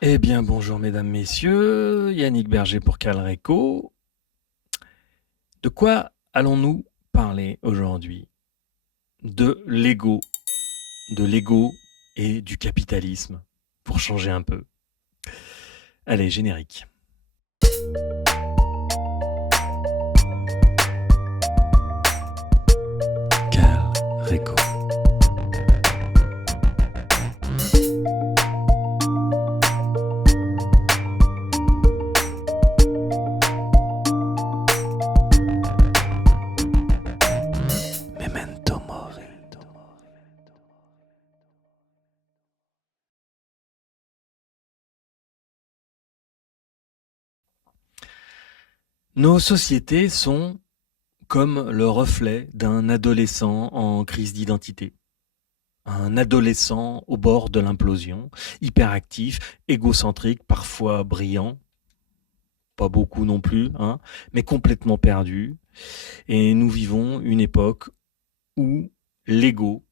Eh bien, bonjour mesdames, messieurs, Yannick Berger pour Calreco. De quoi allons-nous parler aujourd'hui? De l'ego et du capitalisme, pour changer un peu. Allez, générique. Calreco. Memento mori. Nos sociétés sont comme le reflet d'un adolescent en crise d'identité. Un adolescent au bord de l'implosion, hyperactif, égocentrique, parfois brillant, pas beaucoup non plus, hein, mais complètement perdu. Et nous vivons une époque où l'ego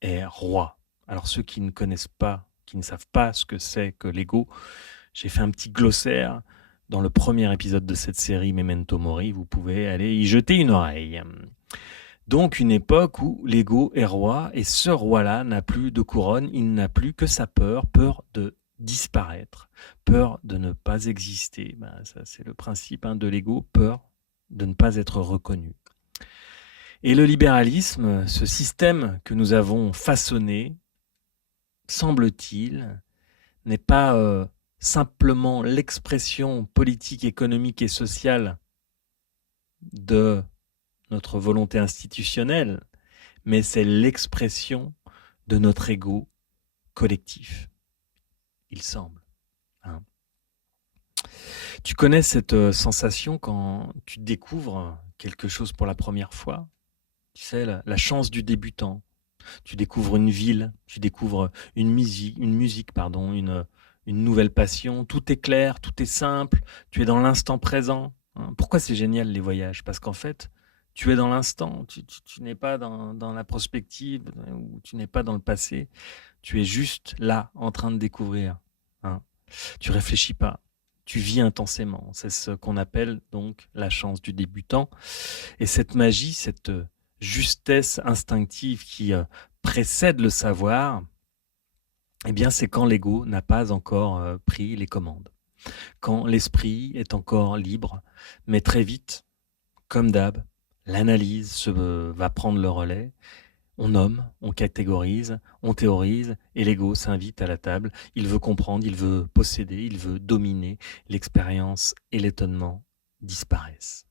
est roi. Alors ceux qui ne connaissent pas, qui ne savent pas ce que c'est que l'ego, j'ai fait un petit glossaire dans le premier épisode de cette série Memento Mori. Vous pouvez aller y jeter une oreille. Donc une époque où l'ego est roi, et ce roi-là n'a plus de couronne, il n'a plus que sa peur, peur de disparaître, peur de ne pas exister. Ben, ça, c'est le principe de l'ego, peur de ne pas être reconnu. Et le libéralisme, ce système que nous avons façonné, semble-t-il, n'est pas simplement l'expression politique, économique et sociale de notre volonté institutionnelle, mais c'est l'expression de notre ego collectif, il semble. Hein. Tu connais cette sensation quand tu découvres quelque chose pour la première fois? Tu sais, la chance du débutant. Tu découvres une ville, tu découvres une musique, une nouvelle passion. Tout est clair, tout est simple, tu es dans l'instant présent. Hein. Pourquoi c'est génial les voyages? Parce qu'en fait, tu es dans l'instant, tu n'es pas dans la prospective, ou tu n'es pas dans le passé, tu es juste là, en train de découvrir. Hein. Tu réfléchis pas, tu vis intensément. C'est ce qu'on appelle donc la chance du débutant. Et cette magie, cette justesse instinctive qui précède le savoir, eh bien, c'est quand l'ego n'a pas encore pris les commandes, quand l'esprit est encore libre, mais très vite, comme d'hab, l'analyse va prendre le relais. On nomme, on catégorise, on théorise, et l'ego s'invite à la table. Il veut comprendre, il veut posséder, il veut dominer. L'expérience et l'étonnement disparaissent.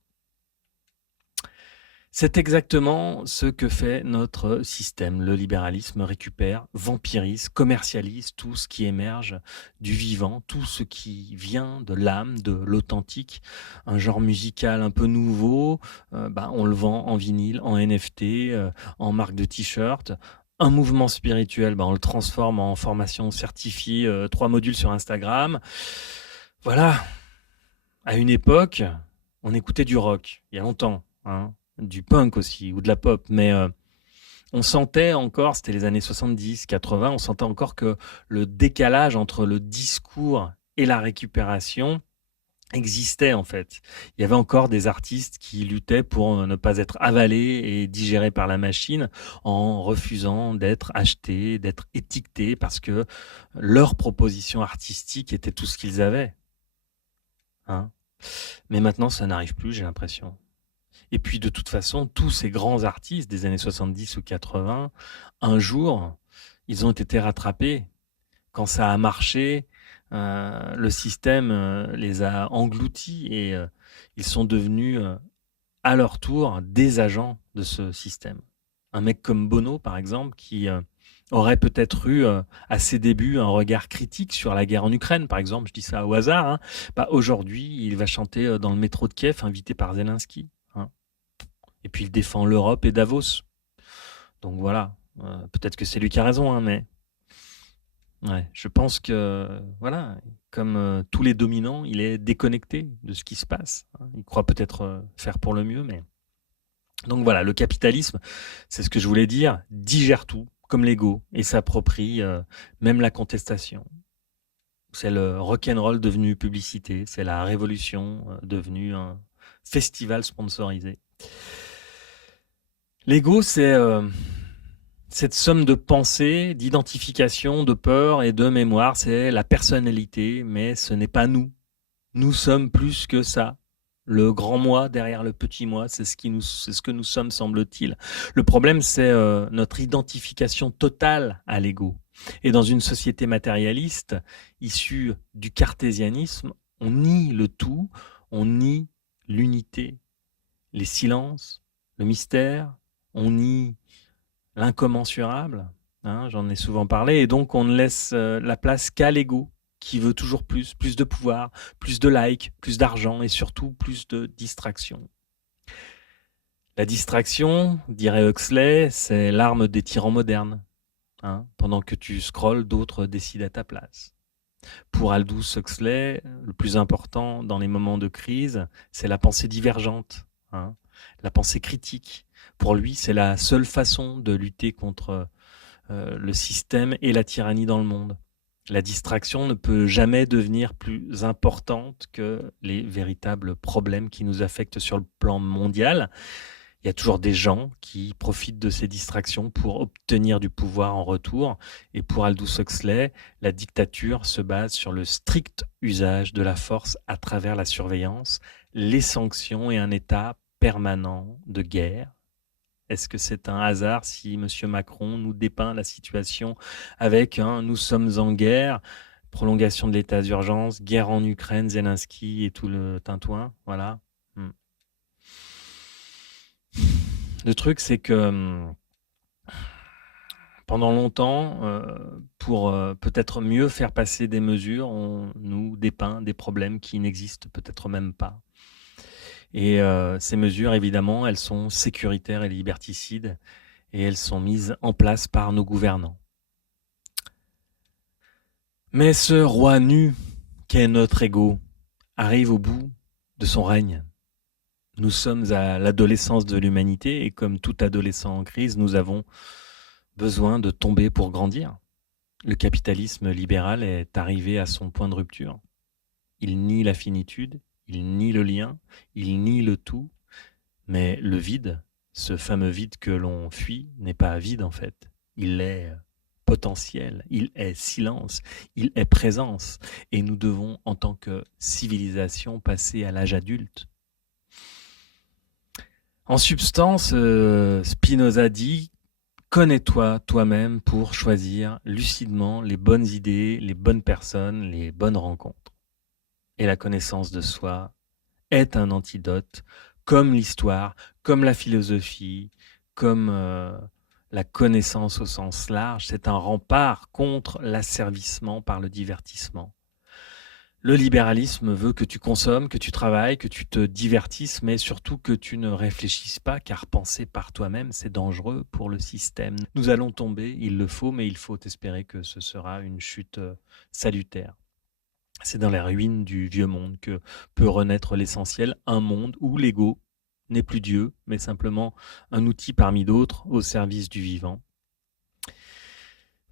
C'est exactement ce que fait notre système. Le libéralisme récupère, vampirise, commercialise tout ce qui émerge du vivant, tout ce qui vient de l'âme, de l'authentique. Un genre musical un peu nouveau, on le vend en vinyle, en NFT, en marque de t-shirt. Un mouvement spirituel, on le transforme en formation certifiée, 3 modules sur Instagram. Voilà, à une époque, on écoutait du rock, il y a longtemps, hein, du punk aussi, ou de la pop, mais on sentait encore, c'était les années 70, 80, on sentait encore que le décalage entre le discours et la récupération existait en fait. Il y avait encore des artistes qui luttaient pour ne pas être avalés et digérés par la machine en refusant d'être achetés, d'être étiquetés, parce que leur proposition artistique était tout ce qu'ils avaient. Hein. Mais maintenant, ça n'arrive plus, j'ai l'impression. Et puis, de toute façon, tous ces grands artistes des années 70 ou 80, un jour, ils ont été rattrapés. Quand ça a marché, le système les a engloutis, et ils sont devenus, à leur tour, des agents de ce système. Un mec comme Bono, par exemple, qui aurait peut-être eu, à ses débuts, un regard critique sur la guerre en Ukraine, par exemple, je dis ça au hasard, hein. Aujourd'hui, il va chanter dans le métro de Kiev, invité par Zelensky. Hein. Et puis il défend l'Europe et Davos. Donc voilà, peut-être que c'est lui qui a raison, hein, mais ouais, je pense que, voilà, comme tous les dominants, il est déconnecté de ce qui se passe. Hein. Il croit peut-être faire pour le mieux, mais... Donc voilà, le capitalisme, c'est ce que je voulais dire, digère tout, comme l'ego, et s'approprie même la contestation. C'est le rock'n'roll devenu publicité, c'est la révolution devenue un festival sponsorisé. L'ego, c'est cette somme de pensées, d'identification, de peur et de mémoire, c'est la personnalité, mais ce n'est pas nous. Nous sommes plus que ça. Le grand moi derrière le petit moi, c'est ce que nous sommes, semble-t-il. Le problème, c'est notre identification totale à l'ego. Et dans une société matérialiste, issue du cartésianisme, on nie le tout, on nie l'unité, les silences, le mystère, on nie l'incommensurable, hein, j'en ai souvent parlé, et donc on ne laisse la place qu'à l'ego, qui veut toujours plus, plus de pouvoir, plus de likes, plus d'argent et surtout plus de distraction. La distraction, dirait Huxley, c'est l'arme des tyrans modernes. Hein, pendant que tu scrolles, d'autres décident à ta place. Pour Aldous Huxley, le plus important dans les moments de crise, c'est la pensée divergente, hein, la pensée critique. Pour lui, c'est la seule façon de lutter contre le système et la tyrannie dans le monde. La distraction ne peut jamais devenir plus importante que les véritables problèmes qui nous affectent sur le plan mondial. Il y a toujours des gens qui profitent de ces distractions pour obtenir du pouvoir en retour. Et pour Aldous Huxley, la dictature se base sur le strict usage de la force à travers la surveillance, les sanctions et un état permanent de guerre. Est-ce que c'est un hasard si M. Macron nous dépeint la situation avec un « nous sommes en guerre », prolongation de l'état d'urgence, guerre en Ukraine, Zelensky et tout le tintouin, voilà. Le truc, c'est que pendant longtemps, pour peut-être mieux faire passer des mesures, on nous dépeint des problèmes qui n'existent peut-être même pas. Et ces mesures, évidemment, elles sont sécuritaires et liberticides, et elles sont mises en place par nos gouvernants. Mais ce roi nu, qu'est notre ego, arrive au bout de son règne. Nous sommes à l'adolescence de l'humanité, et comme tout adolescent en crise, nous avons besoin de tomber pour grandir. Le capitalisme libéral est arrivé à son point de rupture. Il nie la finitude, il nie le lien, il nie le tout, mais le vide, ce fameux vide que l'on fuit, n'est pas vide en fait. Il est potentiel, il est silence, il est présence, et nous devons, en tant que civilisation, passer à l'âge adulte. En substance, Spinoza dit: connais-toi toi-même pour choisir lucidement les bonnes idées, les bonnes personnes, les bonnes rencontres. Et la connaissance de soi est un antidote, comme l'histoire, comme la philosophie, comme la connaissance au sens large. C'est un rempart contre l'asservissement par le divertissement. Le libéralisme veut que tu consommes, que tu travailles, que tu te divertisses, mais surtout que tu ne réfléchisses pas, car penser par toi-même, c'est dangereux pour le système. Nous allons tomber, il le faut, mais il faut espérer que ce sera une chute salutaire. C'est dans les ruines du vieux monde que peut renaître l'essentiel, un monde où l'ego n'est plus Dieu, mais simplement un outil parmi d'autres au service du vivant.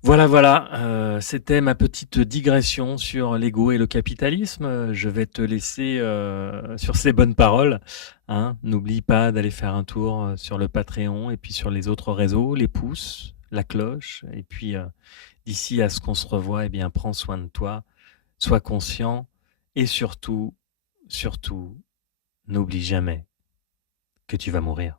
Voilà, c'était ma petite digression sur l'ego et le capitalisme. Je vais te laisser sur ces bonnes paroles. Hein. N'oublie pas d'aller faire un tour sur le Patreon et puis sur les autres réseaux, les pouces, la cloche. Et puis d'ici à ce qu'on se revoie, eh bien, prends soin de toi, sois conscient et surtout, n'oublie jamais que tu vas mourir.